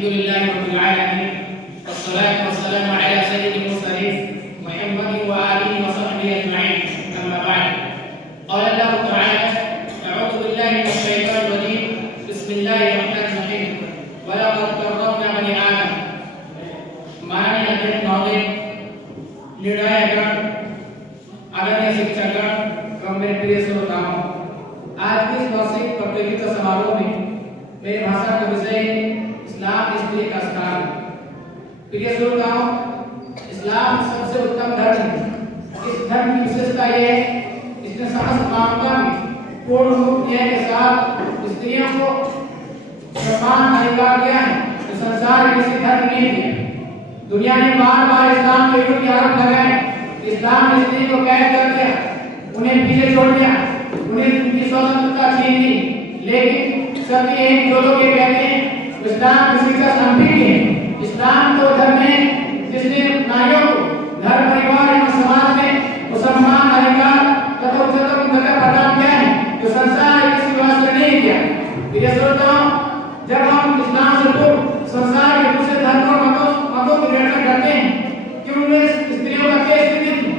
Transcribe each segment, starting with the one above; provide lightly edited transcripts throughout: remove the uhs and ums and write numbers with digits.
अल्हम्दुलिल्लाहि रब्बिल आलमीन वस्सलातु वस्सलामु अला सय्यिदिल मुरसलीन मुहम्मदिन व आलिहि व सहबिहि अजमईन अम्मा बाद क़ाल अल्लाहु तआला अऊज़ु बिल्लाहि मिनश शैतानिर रजीम बिस्मिल्लाहिर रहमानिर रहीम व लक़द कर्रमना बनी आदम। माननीय अध्यक्ष महोदय, निर्णायकगण, आदरणीय शिक्षकगण एवं मेरे प्रिय श्रोताओं, आज के इस वार्षिक प्रतियोगिता समारोह में मेरे भाषण का विषय इस्लाम इसलिए का स्थान। प्रिय श्रोताओं, इस्लाम सबसे उत्तम धर्म है। इस धर्म की विशेषता यह है, इसने समस्त मानवता में पूर्ण रूप न्याय के साथ स्त्रियों को समान अधिकार दिया है तो संसार में किसी धर्म नहीं दिया। दुनिया ने बार बार इस्लाम के विरुद्ध आरोप लगाए। इस्लाम ने स्त्री को कैद कर दिया, उन्हें पीछे छोड़ दिया, उन्हें उनकी स्वतंत्रता छीन ली। लेकिन सत्य है, जो लोग ये कहते हैं इस्लाम की शिक्षा संपीड़ है। इस्लाम तो धर्म है जिसने नारियों को घर परिवार एवं समाज में सम्मान अधिकार तथा उच्चतम दर्जा प्रदान किया है जो संसार किसी वास्ते नहीं किया। प्रिय श्रोताओं, जब हम इस्लाम से दूर संसार के दूसरे धर्मों मतों की व्याख्या करते हैं कि उनमें स्त्रियों का क्या स्थिति थी,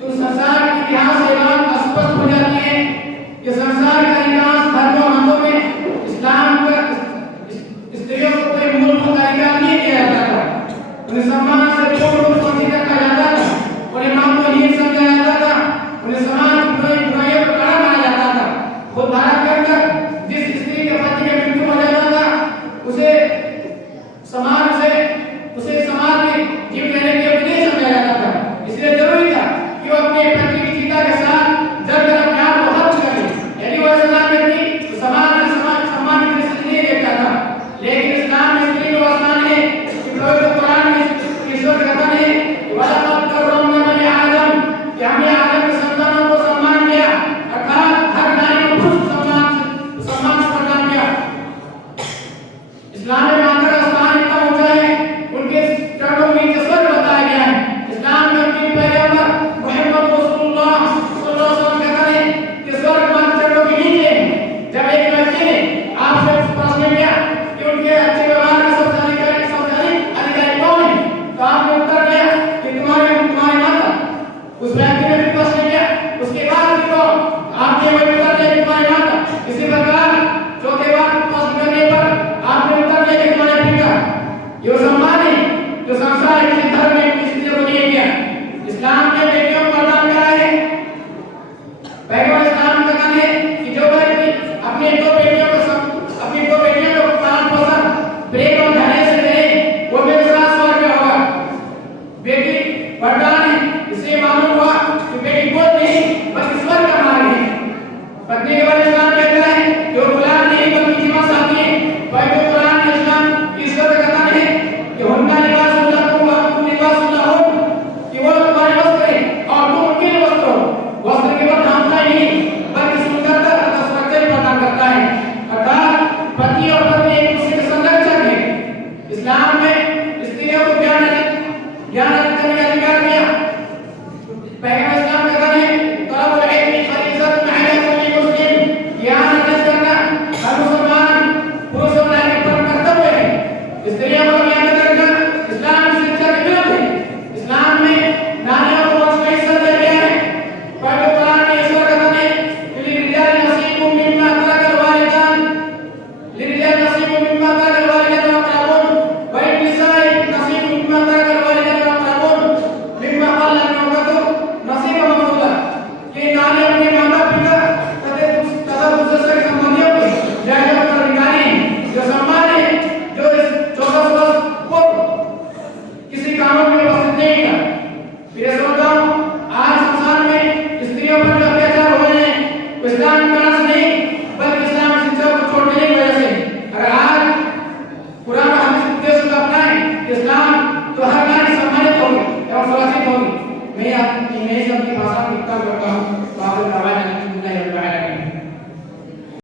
तो संसार के इतिहास से बात स्पष्ट हो जाती है कि संसार का इतिहास धर्मों मतों में इस्लाम का स्त्रियों को कोई मूलभूत अधिकार नहीं दिया जाता था। उन्हें सम्मान से पूर्ण रूप से वंचित रखा जाता था, उन्हें मानवहीन समझा जाता था, उन्हें समाज की बुराइयों पर कड़ा माना जाता था। खुद धारण कर जिस स्त्री के पति की मृत्यु हो जाता था उसे समाज में जीव देने के लिए नहीं समझा जाता था। इसलिए जरूरी था कि वो अपने पति की चिता के साथ जलकर अपने आप को हत्या करे। यदि वह सजा मिलती तो समाज सम्मान की दृष्टि नहीं देखता था। लेकिन इस्लाम में स्त्री को आसान है कि पवित्र कुरान में ईश्वर कहता है वलक़द कर्रमना बनी आदम, कि हमने आदम के संतानों को सम्मान दिया, अर्थात हर नारी को पुरुष सम्मान प्रदान किया। इस्लाम में माता का स्थान इतना ऊंचा है, उनके चरणों में नीचे स्वर्ग बताया गया है। इस्लाम में उनके पैगंबर मुहम्मद रसूलुल्लाह सल्लल्लाहु अलैहि वसल्लम कहते हैं कि स्वर्ग माता चरणों के नीचे है। जब एक व्यक्ति ने आपसे प्रश्न किया कि उनके अच्छे व्यवहार का सबसे अधिकारी कौन है, तो आपने उत्तर दिया कि तुम्हारी माता। उस व्यक्ति ने फिर प्रश्न किया, उसके बाद भी कौन, आपने वही उत्तर दिया कि तुम्हारी माता। इसी प्रकार चौथे बार प्रश्न करने पर आपने उत्तर दिया कि तुम्हारे पिता। ये सम्मान है जो संसार के धर्म में किसी ने नहीं किया। इस्लाम ने बेटियों को प्रदान करा है। पैगंबर इस्लाम का कहना है कि जो व्यक्ति अपनी दो बेटियों को पालन पोषण प्रेम और धैर्य से करे वो मेरे साथ स्वर्ग में होगा। बेटी वरदान है, इससे मालूम हुआ कि बेटी बोझ नहीं बल्कि स्वर्ग का मार्ग है। पत्नी के बारे में इस्लाम कहता है जो गुलाम नहीं बल्कि जीवन साथी है।